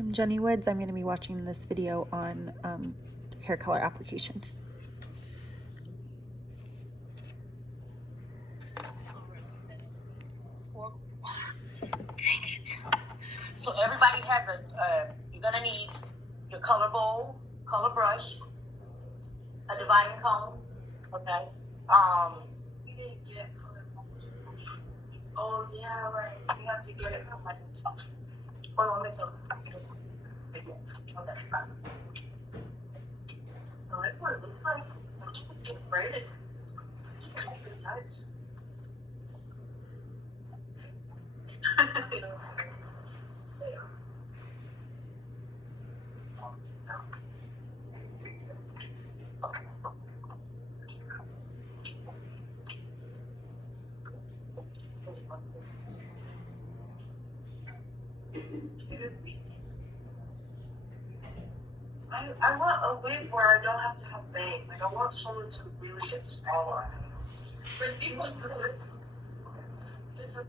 I'm Jenny Woods. I'm going to be watching this video on hair color application. Dang it. So everybody has you're gonna need your color bowl, color brush, a dividing comb, okay? You need to get color bowl. Oh yeah, right. You have to get it from my stuff. Hold on, let me tell you. Okay, fine. Oh, that's what it looks like. Get braided. Good tights. There. Okay. I want a wig where I don't have to have bangs. Like, I want someone to really get smaller. But people do it. It's a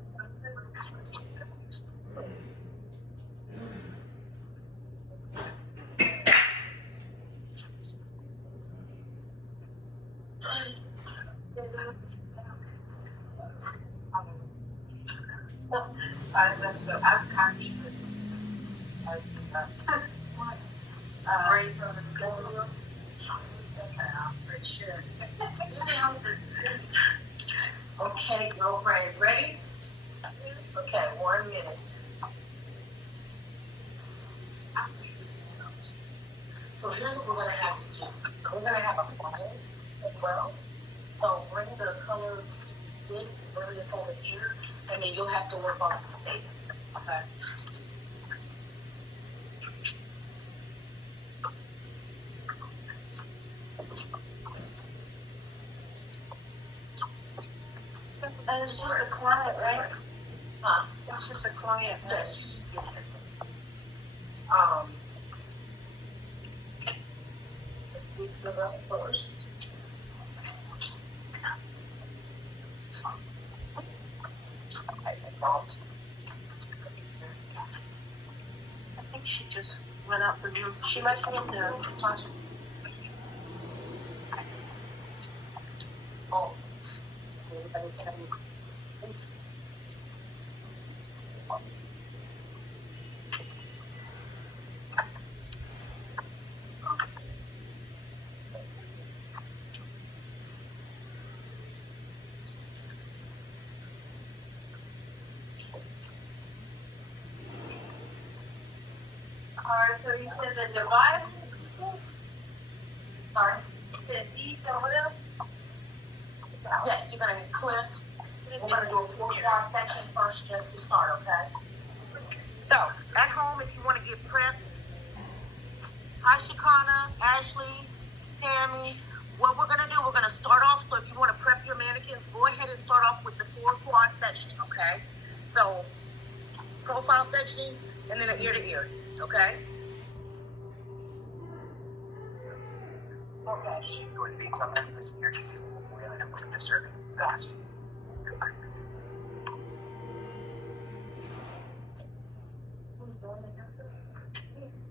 I messed up. I was kind of sure. I did that. Right from the school. Okay, I'm pretty sure. Okay, girlfriends, ready? Okay, 1 minute. So here's what we're gonna have to do. So we're gonna have a client as well. So bring the color, bring this over here, and then you'll have to work on the table. Okay. And it's just a client, right? Huh? It's just a client. Yes. Let's get some up first. I think she just went out for you. She might come in there. Oh, everybody's having. Oops. Alright, so you said the divide? Sorry? You said these and what else? Yes, you're gonna need clips. We're gonna do a 4-quad section first just to start, okay? So, at home, if you wanna get prepped, hi Shikana, Ashley, Tammy, what we're gonna do, we're gonna start off, so if you wanna prep your mannequins, go ahead and start off with the 4-quad sectioning, okay? So, profile sectioning, and then an ear to ear, okay? Okay, she's going to be something this year, this is really important to serve. Yes.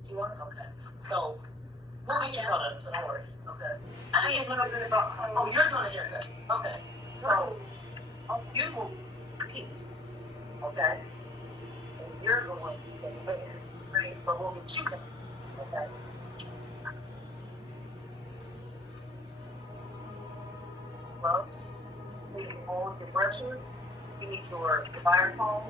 You want? Okay. So, we'll get you caught up, so don't worry. Okay. I ain't gonna bit about, oh, you're gonna hear that. Okay. So, you will repeat. Okay? And you're going to get the right? But we'll get you done. Okay? Gloves. You need all your brushes. You need your divider comb.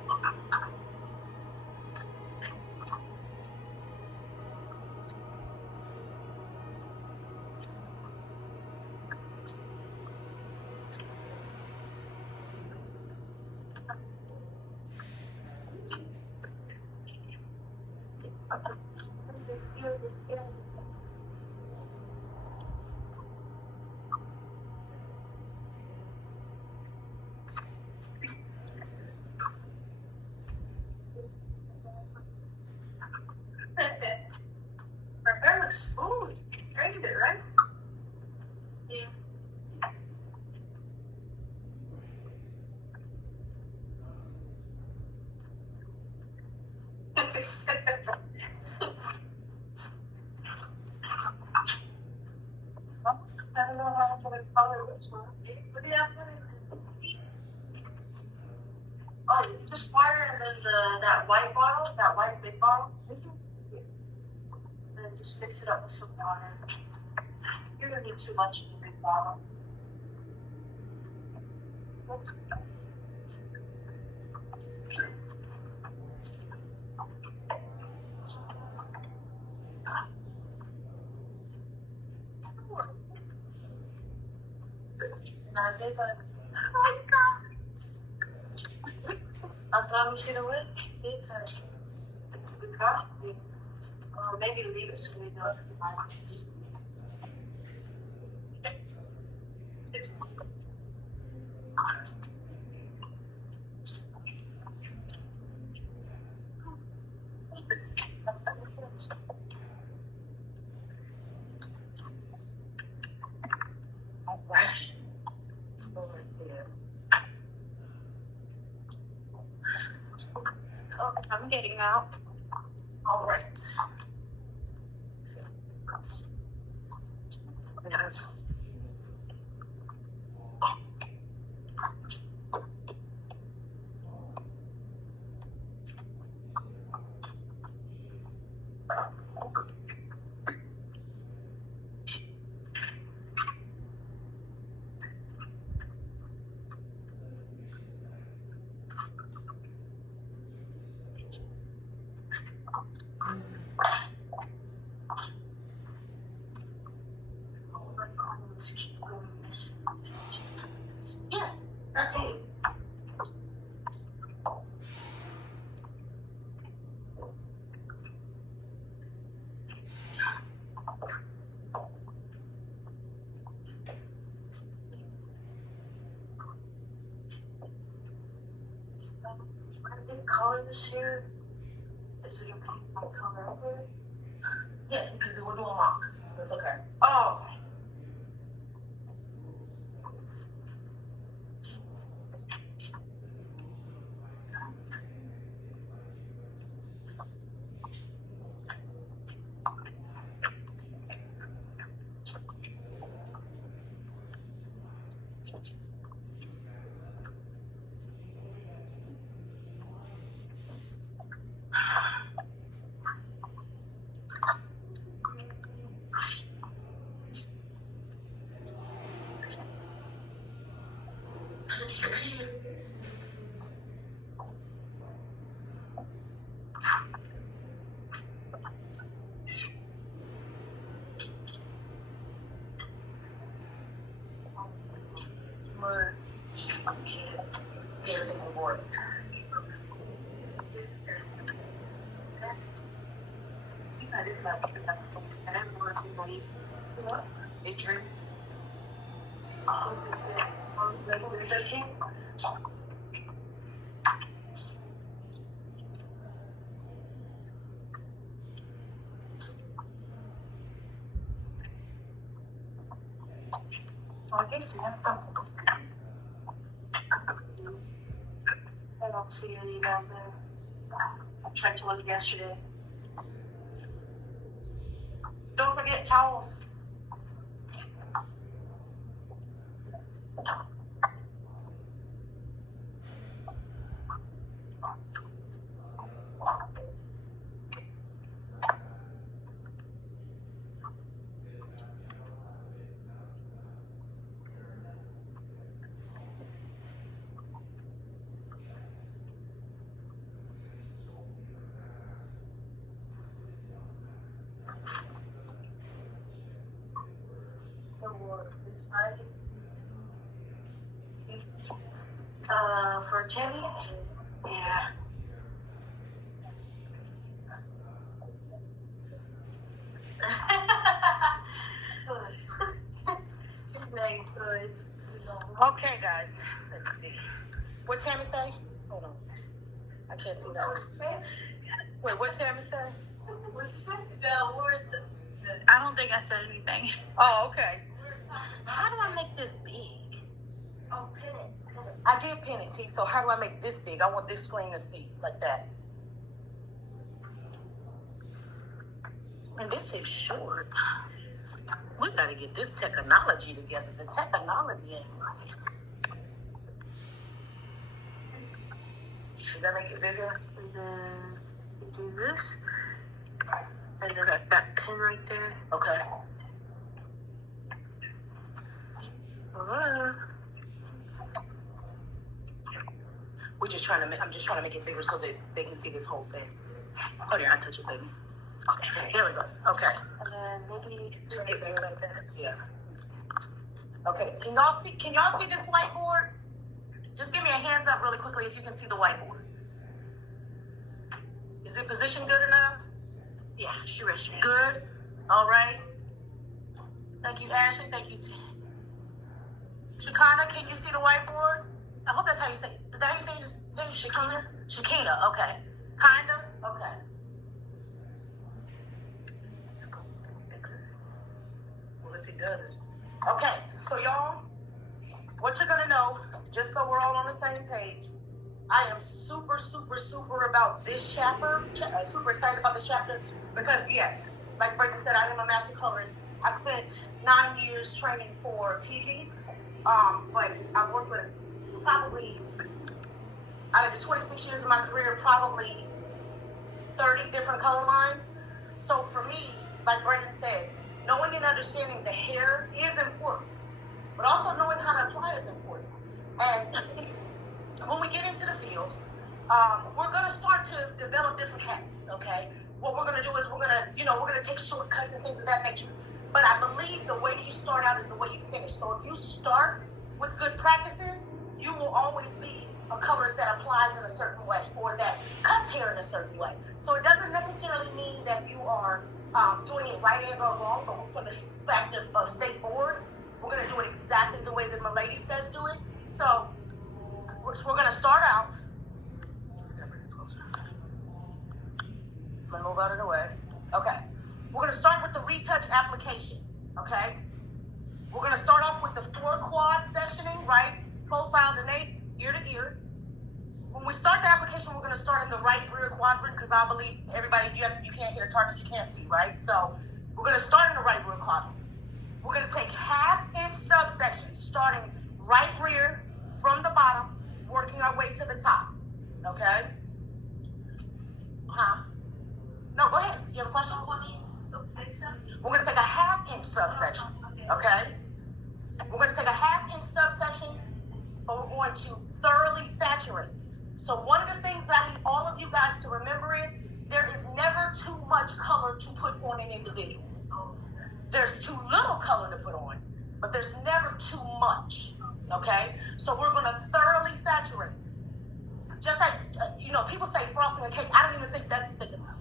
Her hair looks smooth. You straightened it, right? Yeah. color, which one? What do you have? Oh, just water and then that white bottle, that white big bottle. And then just mix it up with some water. You're gonna need too much in the big bottle. Now there's a oh God. I'm done with the wood. It's a good coffee. Or maybe leave it so we know it's oh, I'm getting out. All right. Yes. Yes, that's it. I think color this here. Is it okay if I color over it? Yes, because we're doing mocks, so it's okay. Oh. Yeah, it's on board. I didn't like it. I didn't want to see money. Adrian. Well, I guess we have something. I don't see any down there. I tried to look yesterday. Don't forget towels. For Jenny? Yeah. Okay, guys. Let's see. What Tammy say? Hold on. I can't see that. Wait, what Tammy say? What she say? I don't think I said anything. Oh, okay. How do I make this big? Oh, pin it. I did pin it, T. So how do I make this big? I want this screen to see like that. And this is short. We gotta get this technology together. The technology ain't right. You gotta make it bigger, and then you do this, and then that pin right there. Okay. Alright. We're just trying to. I'm just trying to make it bigger so that they can see this whole thing. Oh yeah, I touch it, baby. Okay, there we go. Okay. And then maybe turn it bigger like that. Yeah. Okay. Can y'all see? Can y'all see this whiteboard? Just give me a hands up really quickly if you can see the whiteboard. Is it positioned good enough? Yeah, sure. Good. All right. Thank you, Ashley. Thank you, Tim. Shakana, can you see the whiteboard? I hope that's how you say it. Is that how you say it? Is it Shakina? Shakina, okay. Kinda? Okay. Let's go bigger. Well, if it does, it's... Okay, so y'all, what you're gonna know, just so we're all on the same page, I am super, super, super about this chapter, super excited about this chapter, because yes, like Brandon said, I am a master colorist. I spent 9 years training for TG, but I worked with probably, out of the 26 years of my career, probably 30 different color lines. So for me, like Brandon said, knowing and understanding the hair is important, but also knowing how to apply is important. And when we get into the field, we're gonna start to develop different habits, okay? What we're gonna do is we're gonna take shortcuts and things of that nature. But I believe the way you start out is the way you finish. So if you start with good practices, you will always be a colorist that applies in a certain way or that cuts hair in a certain way. So it doesn't necessarily mean that you are doing it right and or wrong, but for the fact of state board, we're going to do it exactly the way that Milady says do it. So we're going to start out. Just gonna bring it closer. I'm going to move out of the way. Okay. We're going to start with the retouch application. Okay. We're going to start off with the 4 quad sectioning, right? Profile, donate, ear to ear. When we start the application, we're going to start in the right rear quadrant because I believe everybody, you can't hit a target you can't see, right? So we're going to start in the right rear quadrant. We're going to take 1/2 inch subsections, starting right rear from the bottom, working our way to the top. Okay? No, go ahead. You have a question? 1 inch subsection. We're going to take a 1/2 inch subsection. Okay? We're going to take a 1/2 inch subsection, but we're going to thoroughly saturate. So one of the things that I need all of you guys to remember is there is never too much color to put on an individual. There's too little color to put on, but there's never too much. Okay? So we're going to thoroughly saturate. Just like, people say frosting a cake. I don't even think that's thick enough.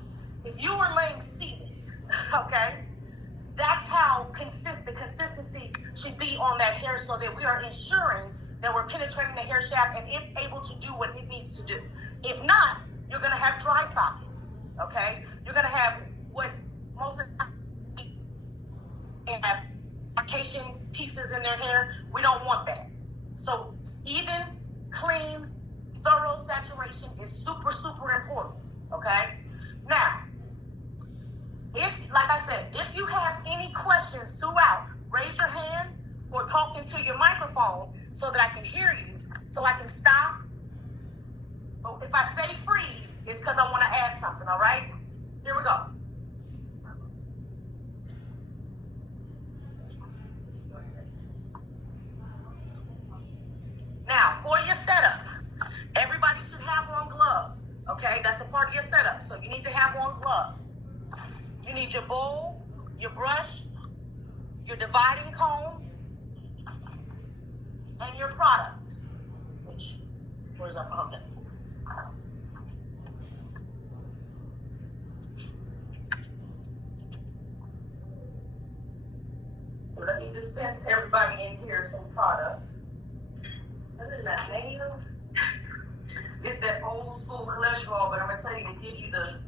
If you were laying cement, okay, that's how the consistency should be on that hair so that we are ensuring that we're penetrating the hair shaft and it's able to do what it needs to do. If not, you're going to have dry sockets, okay? You're going to have what most of the time have application pieces in their hair. We don't want that. So even, clean, thorough saturation is super, super important, okay? Now, like I said, if you have any questions throughout, raise your hand or talk into your microphone so that I can hear you, so I can stop. But if I say freeze, it's because I want to add something, all right? Here we go. Now, for your setup, everybody should have on gloves, okay? That's a part of your setup, so you need to have on gloves. You need your bowl, your brush, your dividing comb, and your product. Where's our product? Let me dispense everybody in here some product. Other than that, it's that old school cholesterol, but I'm gonna tell you, it gives you the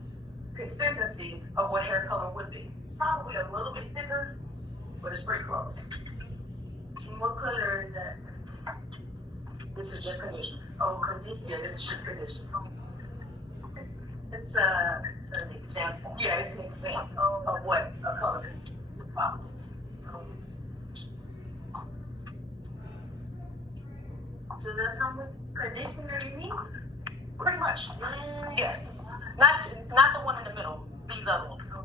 consistency of what hair color would be. Probably a little bit thicker, but it's pretty close. And what color is that? This is just conditioner. Oh, conditioner. Yeah, this is just conditioner. It's an example. Yeah, it's an example of what a color is. So that's how much conditioner you need? Pretty much. Yes. Not the one in the middle. These other ones.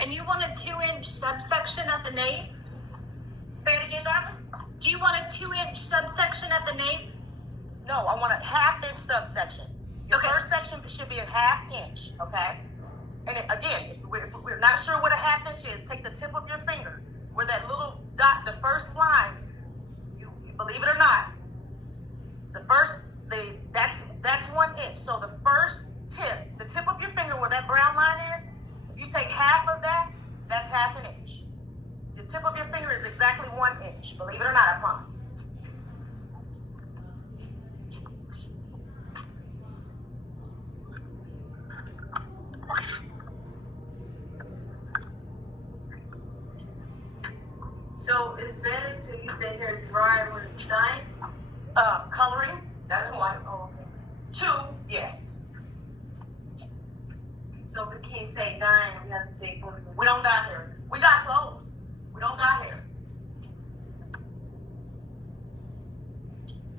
And you want a 2-inch subsection at the nape? Say it again, darling. Do you want a 2-inch subsection at the nape? No, I want a 1/2 inch subsection. Your Okay. first section should be a 1/2 inch, okay? And again, if we're not sure what a 1/2 inch is, take the tip of your finger where that little dot, the first line, you believe it or not, that's 1 inch. So the first tip, the tip of your finger where that brown line is, if you take half of that, that's 1/2 inch. The tip of your finger is exactly 1 inch. Believe it or not, I promise. So it's better to use the hair dry when it's drying? Coloring, that's one. Oh, okay. 2, yes. So we can't say dyeing, we have to take one of the. We don't dye hair. We got clothes. We don't dye hair.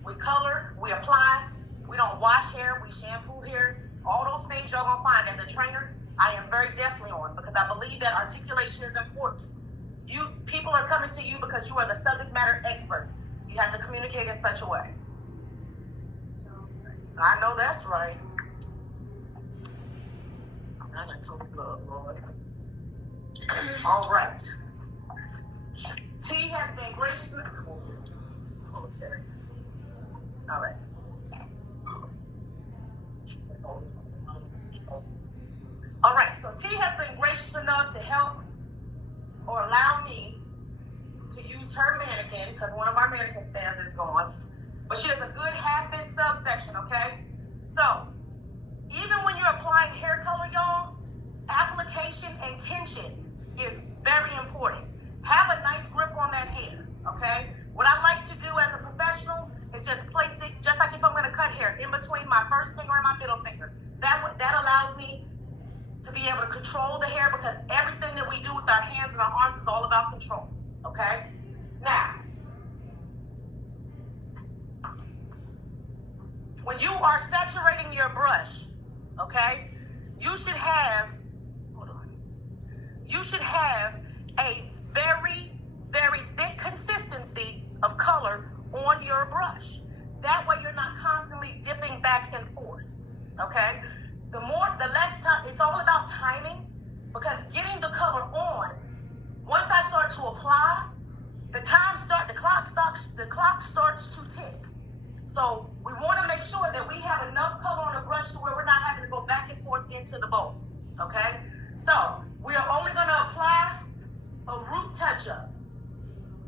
We color, we apply, we don't wash hair, we shampoo hair. All those things y'all gonna find as a trainer, I am very definitely on because I believe that articulation is important. People are coming to you because you are the subject matter expert. You have to communicate in such a way. I know that's right. I done told you, Lord. All right. T has been gracious enough. All right. All right, so T has been gracious enough to help or allow me to use her mannequin because one of our mannequin stands is gone. But she has a good 1/2 inch subsection, okay? So, even when you're applying hair color, y'all, application and tension is very important. Have a nice grip on that hair, okay? What I like to do as a professional is just place it, just like if I'm gonna cut hair, in between my first finger and my middle finger. That allows me to be able to control the hair because everything that we do with our hands and our arms is all about control, okay? Now, when you are saturating your brush, okay, you should have a very, very thick consistency of color on your brush. That way you're not constantly dipping back and forth, okay? The less time, it's all about timing because getting the color on, once I start to apply, the clock starts to tick. So we want to make sure that we have enough color on the brush to where we're not having to go back and forth into the bowl, okay? So we are only going to apply a root touch-up.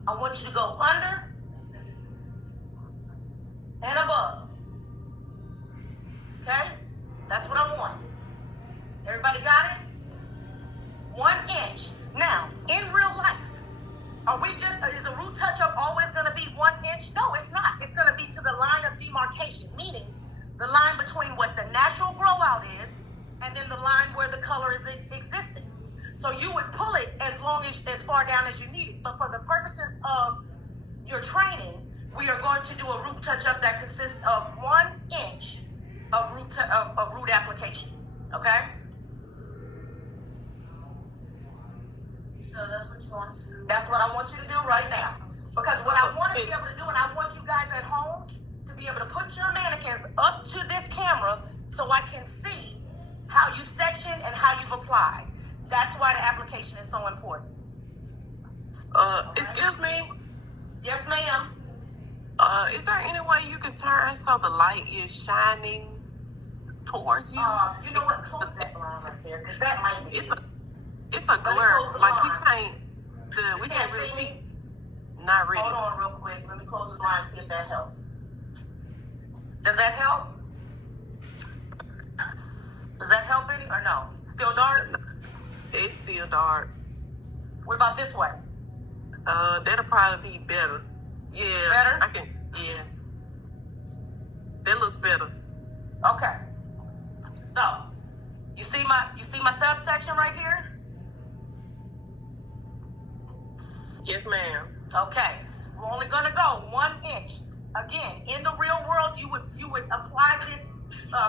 I want you to go under and above, okay? That's what I want. Everybody got it? 1 inch. Now, in real life, is a root touch-up always gonna be 1 inch? No, it's not. It's gonna be to the line of demarcation, meaning the line between what the natural grow out is and then the line where the color is existing. So you would pull it as far down as you need it. But for the purposes of your training, we are going to do a root touch-up that consists of 1 inch of root application. Okay? So that's what you want to do? That's what I want you to do right now. Because what I want to be able to do, and I want you guys at home to be able to put your mannequins up to this camera so I can see how you section and how you've applied. That's why the application is so important. Excuse me? Yes, ma'am. Is there any way you can turn so the light is shining towards you? You know what? Close that blind right there, because that might be. It's a glare. Like we can't really see. Not really. Hold on real quick. Let me close the blind and see if that helps. Does that help? Does that help any or no? Still dark? It's still dark. What about this way? That'll probably be better. Yeah. Better? I can. Yeah. That looks better. Okay. So, you see my subsection right here? Yes, ma'am. Okay. We're only gonna go 1 inch. Again, in the real world, you would apply this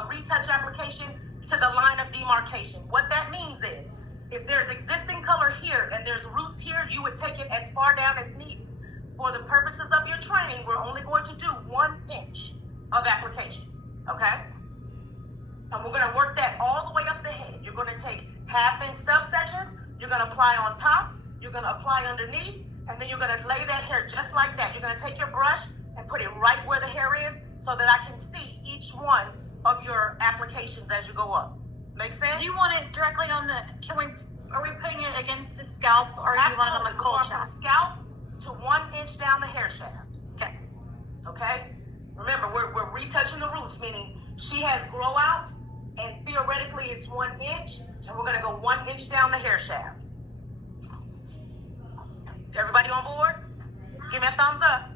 retouch application to the line of demarcation. What that means is, if there's existing color here and there's roots here, you would take it as far down as needed. For the purposes of your training, we're only going to do 1 inch of application, okay? And we're gonna work that all the way up the head. You're gonna take 1/2 inch subsections, you're gonna apply on top, you're gonna apply underneath, and then you're gonna lay that hair just like that. You're gonna take your brush and put it right where the hair is so that I can see each one of your applications as you go up. Make sense? Do you want it directly on the, are we putting it against the scalp or do you want it on the Absolutely. cold We're going shaft? from scalp to 1 inch down the hair shaft. Okay. Okay? Remember, we're retouching the roots, meaning she has grow out, and theoretically it's 1 inch, and we're gonna go 1 inch down the hair shaft. Everybody on board? Give me a thumbs up.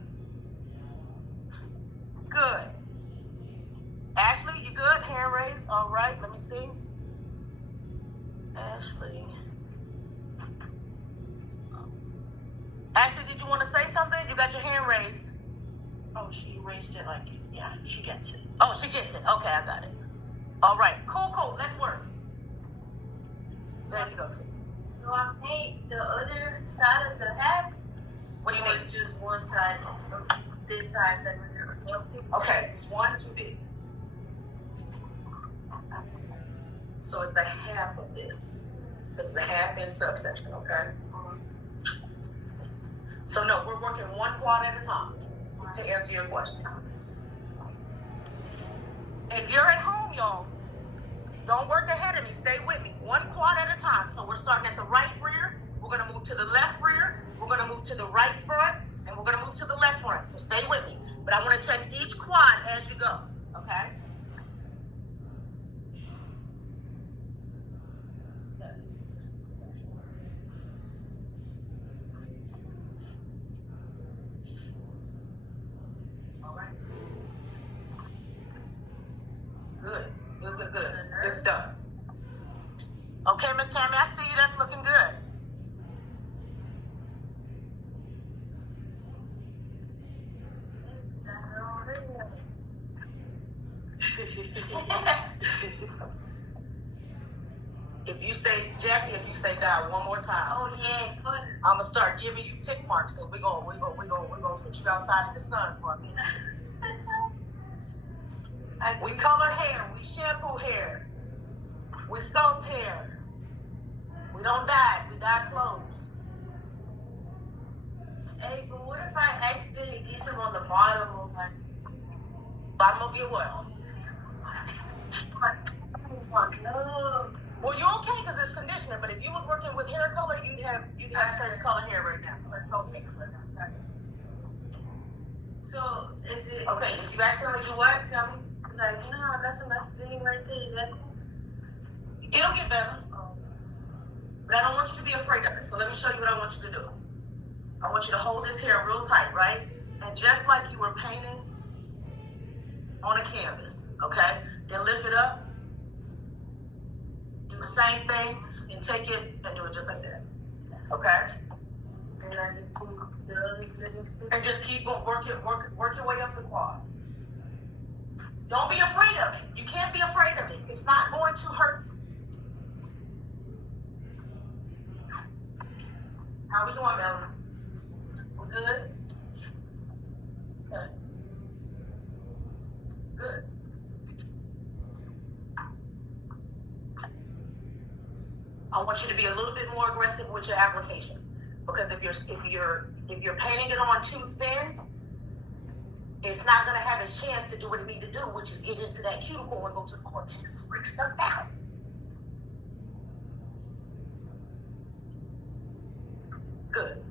Good. Ashley, you good? Hand raised. All right, let me see. Ashley, did you want to say something? You got your hand raised. Oh, she raised it like, yeah, she gets it. Oh, she gets it. Okay, I got it. All right, cool. Let's work. There you go, T. Do I paint the other side of the hat? What do you Or need? just one side, this side that we're doing? Okay, one too big. So it's the 1/2 of this. This is a 1/2 inch subsection, okay? So no, we're working 1 quad at a time to answer your question. If you're at home, y'all, don't work ahead of me. Stay with me. 1 quad at a time. So we're starting at the right rear. We're going to move to the left rear. We're going to move to the right front. And we're going to move to the left front. So stay with me. But I want to check each quad as you go. Okay? All right. Good. Good stuff. Okay, Miss Tammy, I see you. That's looking good. If you say, Jackie, if you say die one more time, Oh, yeah, put it. I'm gonna start giving you tick marks, and we're gonna put you outside in the sun for a minute. We color hair, we shampoo hair, we sculpt hair. We don't dye, we dye clothes. Hey, but what if I accidentally get some on the bottom of my Bottom of your what? glove? Well, you're okay because it's conditioner, but if you was working with hair color, you'd have certain color hair right now, certain color hair right now. So, is it Okay, if you accidentally do what? Tell me. like, no, that's a nice thing right there. Is that It'll get better. But I don't want you to be afraid of it. So let me show you what I want you to do. I want you to hold this hair real tight, right? And just like you were painting on a canvas, okay? Then lift it up. Do the same thing and take it and do it just like that. Okay? and I just put the other little And just keep going, work your way up the quad. Don't be afraid of it. You can't be afraid of it. It's not going to hurt. How we doing, Melanie? We good? Good. I want you to be a little bit more aggressive with your application, because if you're painting it on too thin, it's not going to have a chance to do what it need to do, which is get into that cuticle and go to the cortex and break stuff down. Good.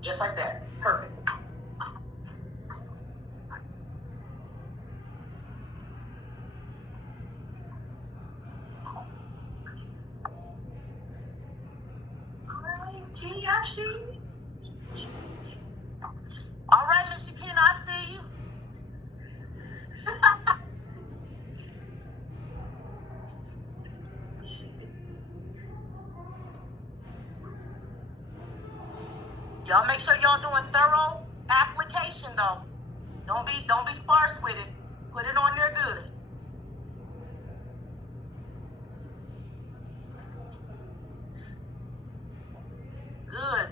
Just like that. Perfect. Gee, I see you. All right, Miss Shakina, I see you. Y'all make sure y'all doing thorough application though. Don't be sparse with it. Put it on there good.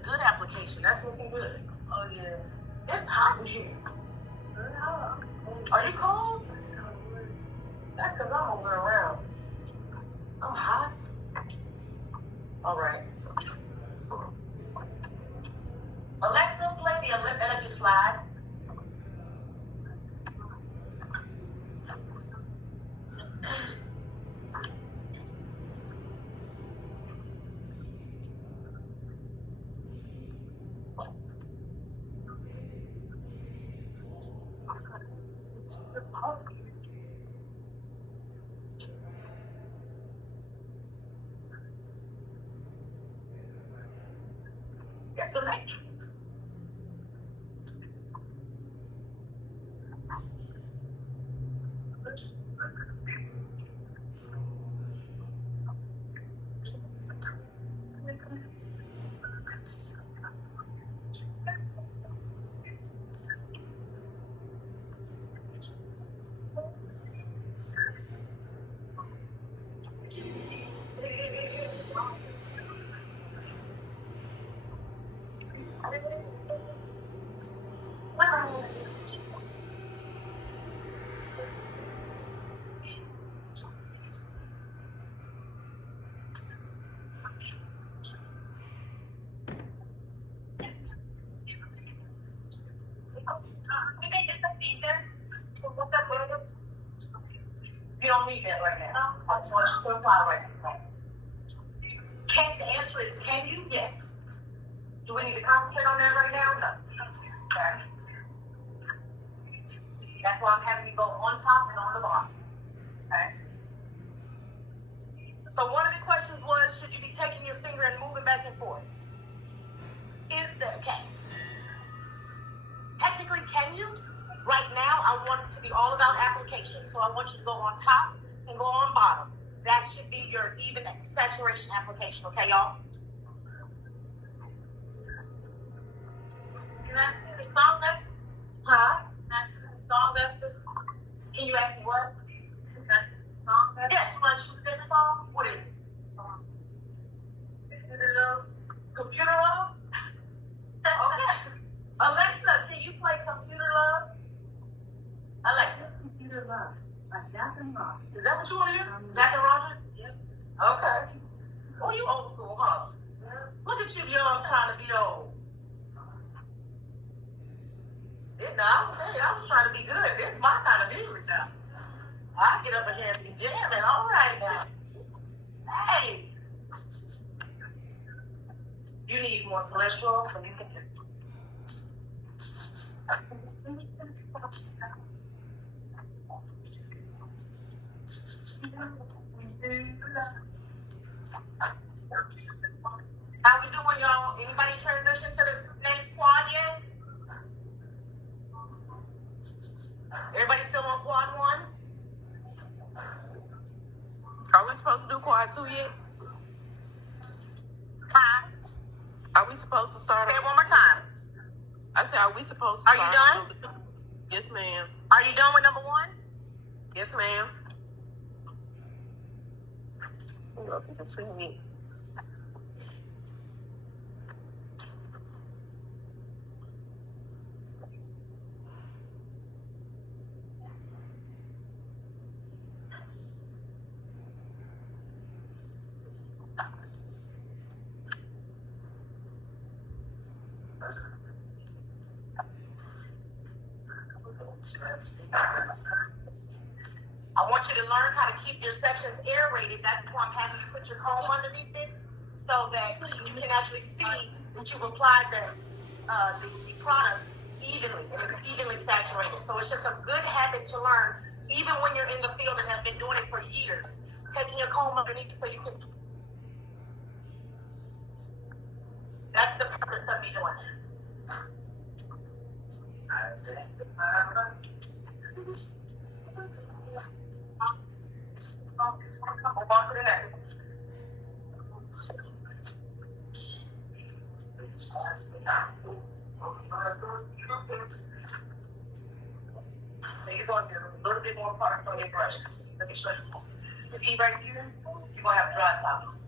Good application. That's looking good. Oh, yeah. It's hot in here. Are you cold? That's because I'm moving around. I'm hot. All right. Alexa, play the electric slide. It's electric. You don't need that right now. I just want you to apply right now. The answer is, can you? Yes. Do we need to concentrate on that right now? No. Okay. That's why I'm having you go on top and on the bottom. Okay. So one of the questions was, should you be taking your finger and moving back and forth? Okay. Technically, can you? Right now, I want it to be all about application. So I want you to go on top and go on bottom. That should be your even saturation application, okay, y'all? Can I see the song that's, Huh? can I see the song that's, Can you ask me what? song that's, Yes, you want to shoot this song? What is it? Computer love? Okay. Alexa, can you play Computer Love? Alexa. Computer Love by Jack and Ross. Is that what you want to hear? Zach and Roger? Yes. Okay. Oh, you old school, huh? Look at you young trying to be old. No, I'm saying, I was trying to be good. This is my kind of music now. I get up in here and be jamming. All right now. Hey. You need more cholesterol so you can. How we doing, y'all? Anybody transition to this next quad yet? Everybody still on quad 1? Are we supposed to do quad 2 yet? Huh? Are we supposed to start? Say it one more time. I said, are we supposed to Are you start? done? Yes, ma'am. Are you done with number 1? Yes, ma'am. I want you to learn how to keep your sections aerated. That's why I'm having you put your comb underneath it so that you can actually see that you've applied the product evenly and it's evenly saturated. So it's just a good habit to learn, even when you're in the field and have been doing it for years. Taking your comb underneath so you can. That's the purpose of me doing it. Move on to the next. So you're going to do a little bit more product on your brushes. Let me show you. See right here, you're going to have dry spots.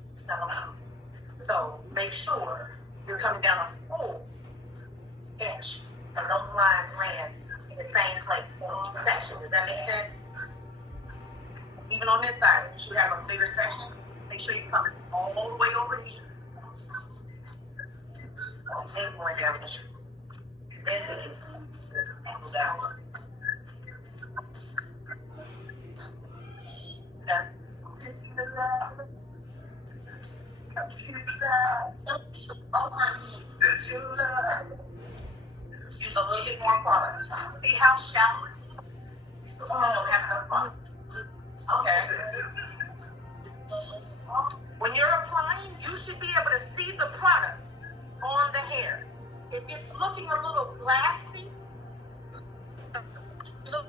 So make sure you're coming down a full inch and those lines land in the same place in each section. Does that make sense? Even on this side, you should have a bigger section. Make sure you're coming all the way over here. And going down the street. Then it is down. Use a little bit more product. See how shallow it is? Don't have enough product. Okay. When you're applying, you should be able to see the product on the hair. If it's looking a little glassy, look,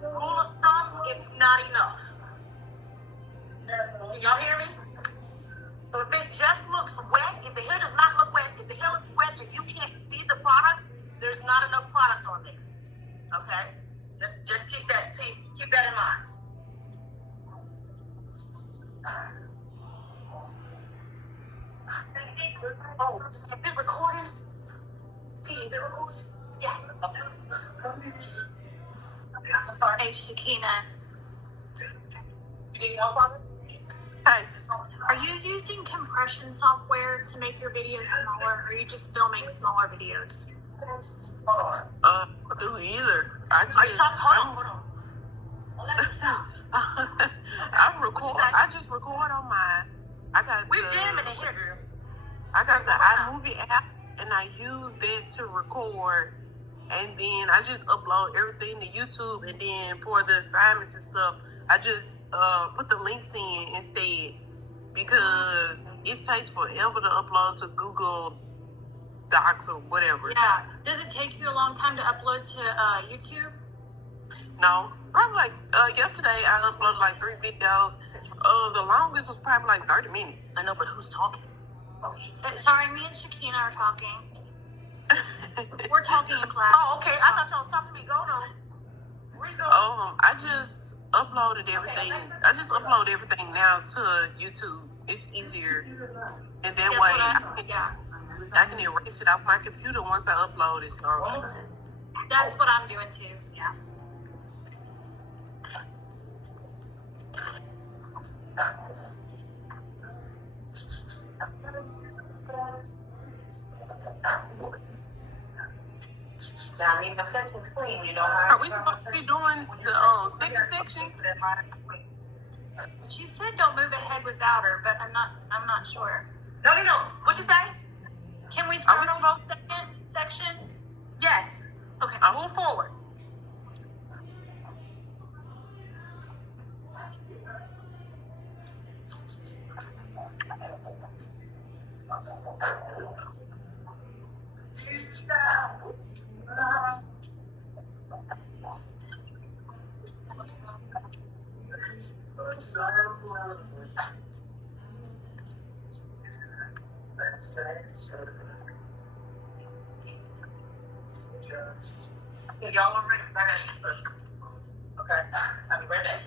rule of thumb, it's not enough. Y'all hear me? So if it just looks wet, if the hair does not look wet, if the hair looks wet and you can't see the product, there's not enough product on there. Okay? Just keep that in mind. Oh, is it recording? Is it recording? Yeah. Hey, Shakina, You need help on it? Hey, are you using compression software to make your videos smaller, or are you just filming smaller videos? Hold on. I don't do either. I just, Are you talking? Hold on. I record. I just record on mine. I got We're jamming in here, girl. I got the iMovie app, and I use that to record, and then I just upload everything to YouTube, and then for the assignments and stuff, I just put the links in instead, because it takes forever to upload to Google Docs or whatever. Yeah. Does it take you a long time to upload to YouTube? No, probably like yesterday I uploaded like 3 videos. The longest was probably like 30 minutes. I know, but who's talking? Sorry, me and Shakina are talking. We're talking in class. Oh, okay. I thought y'all was talking to me. Go on. I just uploaded everything. I just upload everything now to YouTube. It's easier, and that way I can erase it off my computer once I upload it. So That's what I'm doing too. Yeah. Now, I mean, my section's clean. You don't have. are we supposed to be doing the second section? She said don't move ahead without her, but I'm not sure. No. What'd you say? Can we start we on the second section? Yes. Okay. Move forward. Y'all are ready? I got you first. Okay. I'll be right back.